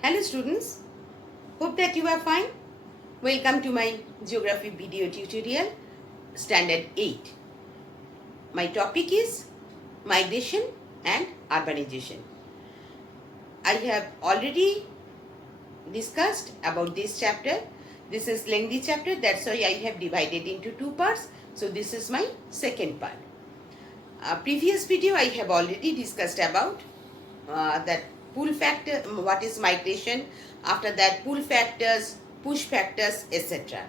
Hello students, hope that you are fine. Welcome to my geography video tutorial, standard 8. My topic is migration and urbanization. I have already discussed about this chapter. This is lengthy chapter, that's why I have divided into two parts. So this is my second part. Previous video I have already discussed about that pull factor, what is migration, after that pull factors, push factors, etc.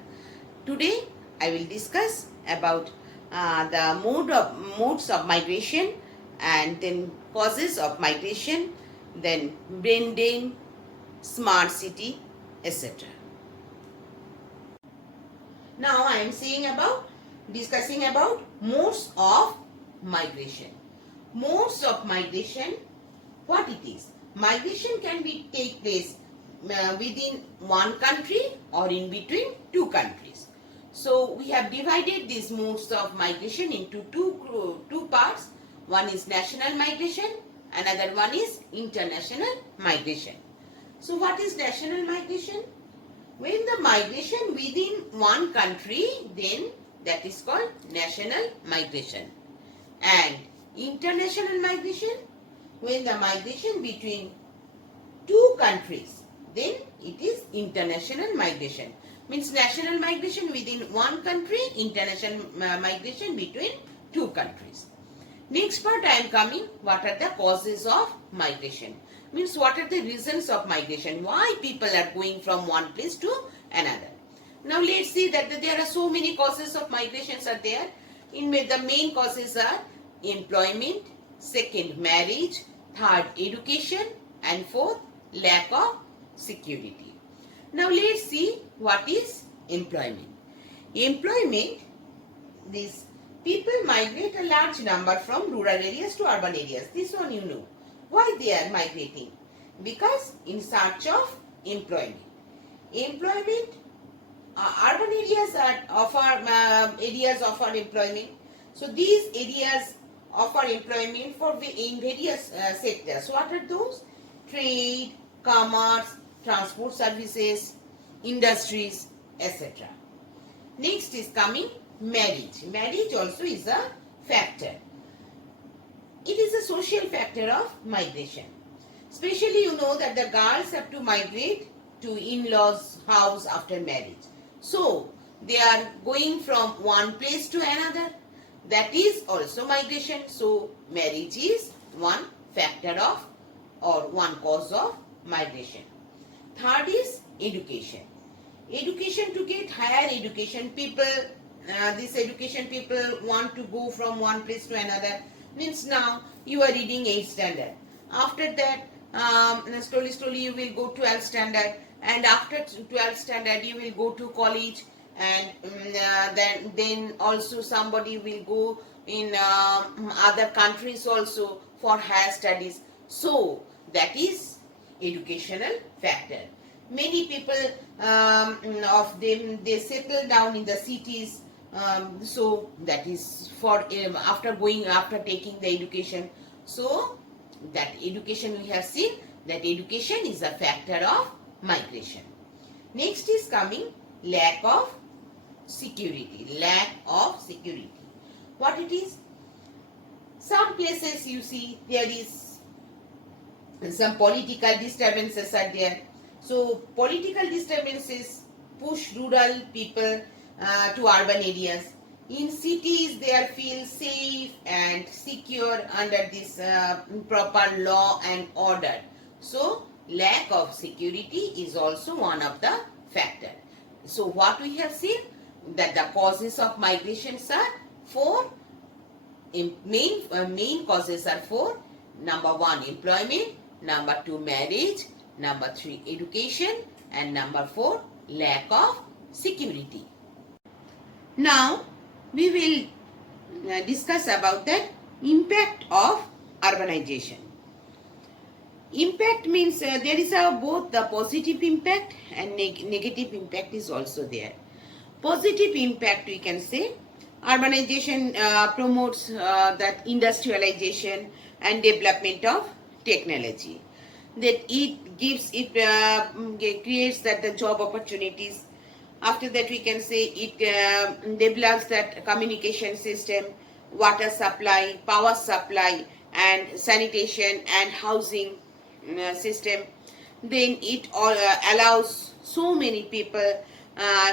Today I will discuss about the modes of migration, and then causes of migration, then brain drain, smart city, etc. Now I am discussing about modes of migration. Modes of migration, what it is? Migration can take place within one country or in between two countries. So we have divided these modes of migration into two parts. One is national migration, another one is international migration. So what is national migration? When the migration within one country, then that is called national migration. And international migration, when the migration between two countries, then it is international migration. Means national migration within one country, international migration between two countries. Next part I am coming, what are the causes of migration? Means what are the reasons of migration? Why people are going from one place to another? Now let's see that there are so many causes of migrations are there. The main causes are employment, second marriage, third education, and fourth lack of security. Now let's see what is employment. Employment, these people migrate a large number from rural areas to urban areas. This one you know. Why they are migrating? Because in search of employment. Employment, urban areas offer employment. So these areas offer employment in various sectors. What are those? Trade, commerce, transport services, industries, etc. Next is coming marriage. Marriage also is a factor. It is a social factor of migration. Especially you know that the girls have to migrate to in-laws' house after marriage. So they are going from one place to another. That is also migration. So marriage is one factor of or one cause of migration. Third is education. Education, to get higher education, people want to go from one place to another. Means now you are reading 8th standard. After that, slowly you will go 12th standard, and after 12th standard you will go to college, and then also somebody will go in other countries also for higher studies. So that is educational factor. Many people of them, they settle down in the cities. So that is for after taking the education. So that education, we have seen that education is a factor of migration. Next is coming lack of security. Lack of security. What it is? Some places you see there is some political disturbances are there. So political disturbances push rural people to urban areas. In cities they feel safe and secure under this proper law and order. So lack of security is also one of the factors. So what we have seen, that the causes of migrations are four. Main causes are four. Number one, employment. Number two, marriage. Number three, education. And number four, lack of security. Now we will discuss about the impact of urbanization. Impact means there is both the positive impact and negative impact is also there. Positive impact, we can say urbanization promotes that industrialization and development of technology. that it creates that the job opportunities. After that, we can say it develops that communication system, water supply, power supply, and sanitation and housing system. Then it all allows so many people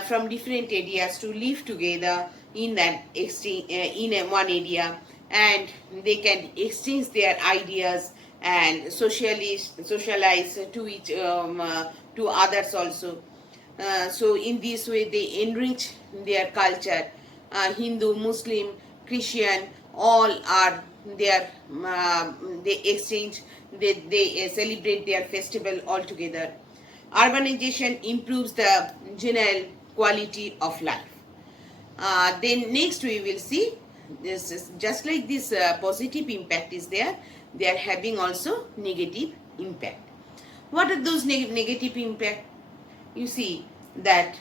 from different areas to live together in one area, and they can exchange their ideas and socialize to others also. So in this way they enrich their culture. Hindu, Muslim, Christian, all are there. They exchange, they celebrate their festival all together. Urbanization improves the general quality of life. Then next we will see this is just like this positive impact is there, they are having also negative impact. What are those negative impact? You see that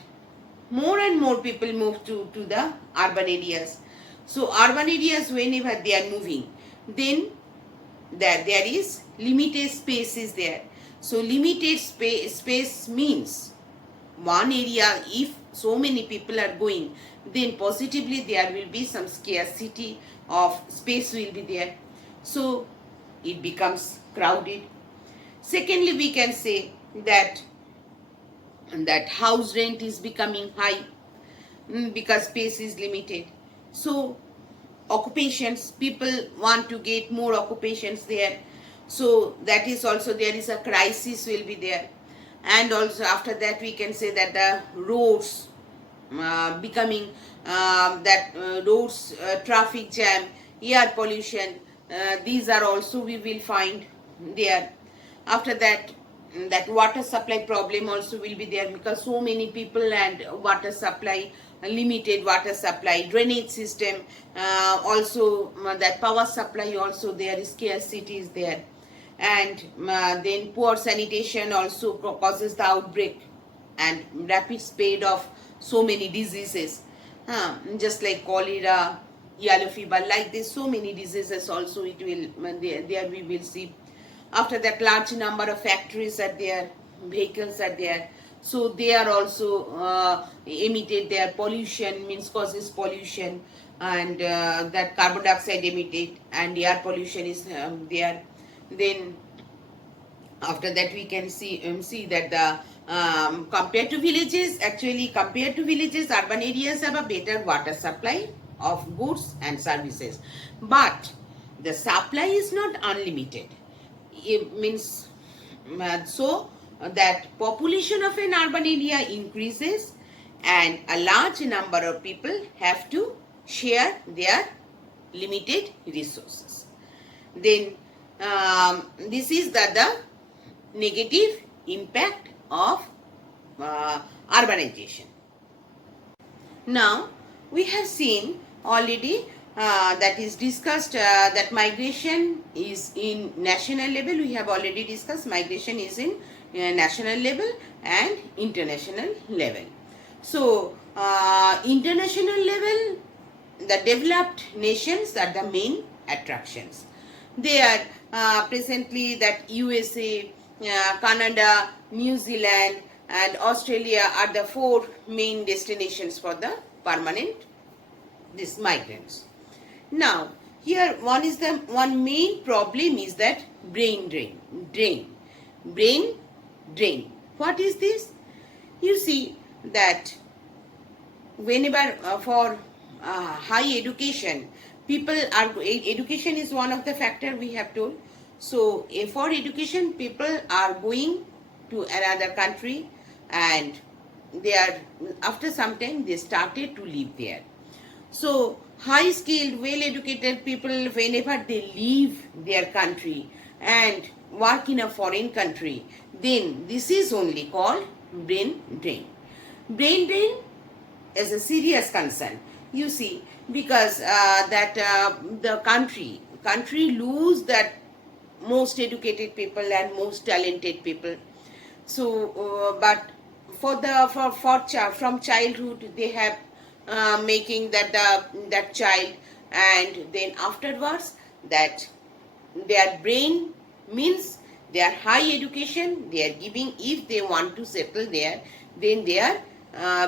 more and more people move to the urban areas. So urban areas, whenever they are moving, then there is limited space is there. So limited space means one area, if so many people are going, then positively there will be some scarcity of space will be there. So it becomes crowded. Secondly, we can say that house rent is becoming high because space is limited. So occupations, people want to get more occupations there. So that is also, there is a crisis will be there. And also after that we can say that the roads becoming roads, traffic jam, air pollution, these are also we will find there. After that, that water supply problem also will be there because so many people and water supply, limited water supply, drainage system, also that power supply also there is scarcity is there. And then poor sanitation also causes the outbreak and rapid spread of so many diseases, just like cholera, yellow fever, like this, so many diseases also it will there we will see. After that, large number of factories are there, vehicles are there, so they are also emitted their pollution, means causes pollution, and that carbon dioxide emitted and air pollution is there. Then after that we can see that the compared to villages, urban areas have a better water supply of goods and services, but the supply is not unlimited. It means so that population of an urban area increases and a large number of people have to share their limited resources. Then this is the negative impact of urbanization. Now we have seen already that is discussed that migration is in national level. We have already discussed migration is in national level and international level. So international level, the developed nations are the main attractions. They are presently that USA, Canada, New Zealand and Australia are the 4 main destinations for the permanent these migrants. Now here one main problem is that brain drain. What is this? You see that whenever for high education, education is one of the factor we have told. So for education, people are going to another country and they are, after some time they started to live there. So high skilled, well educated people, whenever they leave their country and work in a foreign country, then this is only called brain drain. Brain drain is a serious concern, you see, because the country lose that most educated people and most talented people. So but from childhood they have making that child, and then afterwards that their brain means their high education, they are giving, if they want to settle there, then their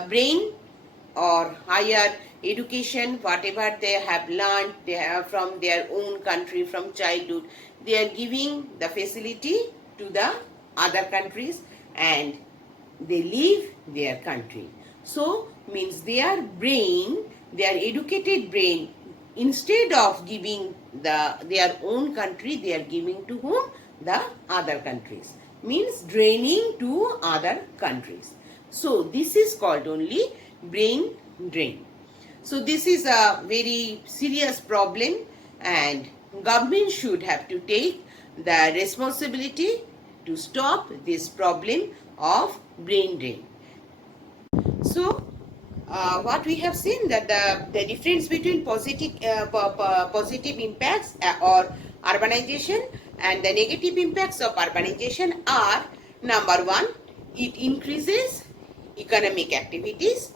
brain or higher education, whatever they have learned, they have from their own country, from childhood, they are giving the facility to the other countries and they leave their country. So means their brain, their educated brain, instead of giving their own country, they are giving to whom? The other countries. Means draining to other countries. So this is called only brain drain. So this is a very serious problem and government should have to take the responsibility to stop this problem of brain drain. So what we have seen that the difference between positive impacts or urbanization and the negative impacts of urbanization are: number one, it increases economic activities,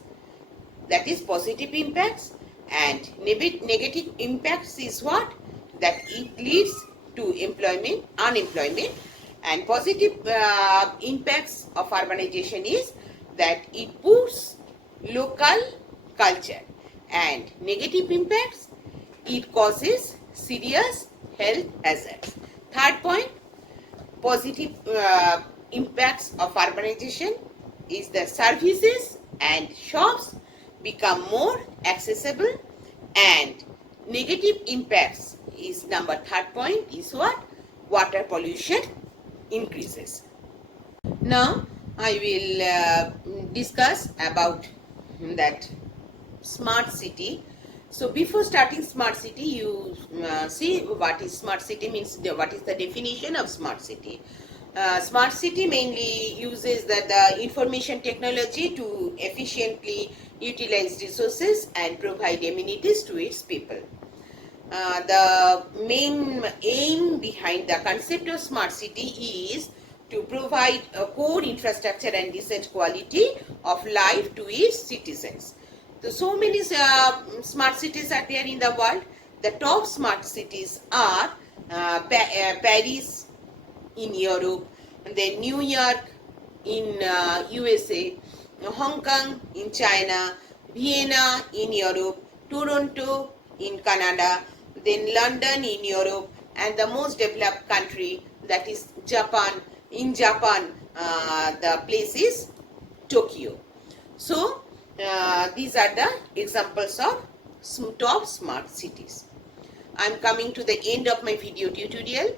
that is positive impacts, and negative impacts is what? That it leads to unemployment, and positive impacts of urbanization is that it boosts local culture, and negative impacts, it causes serious health hazards. Third point, positive impacts of urbanization is the services and shops become more accessible, and negative impacts is number third point is what? Water pollution increases. Now I will discuss about that smart city. So before starting smart city, you see what is smart city means, what is the definition of smart city. Smart city mainly uses the information technology to efficiently utilize resources and provide amenities to its people. The main aim behind the concept of smart city is to provide a core infrastructure and decent quality of life to its citizens. So many smart cities are there in the world. The top smart cities are Paris in Europe, and then New York in USA, Hong Kong in China, Vienna in Europe, Toronto in Canada, then London in Europe, and the most developed country, that is Japan. In Japan, the place is Tokyo. So these are the examples of top smart cities. I am coming to the end of my video tutorial.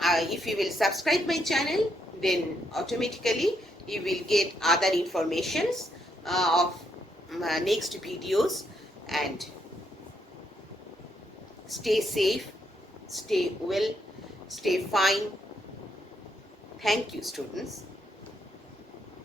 If you will subscribe my channel, then automatically you will get other informations of next videos, and stay safe, stay well, stay fine. Thank you, students.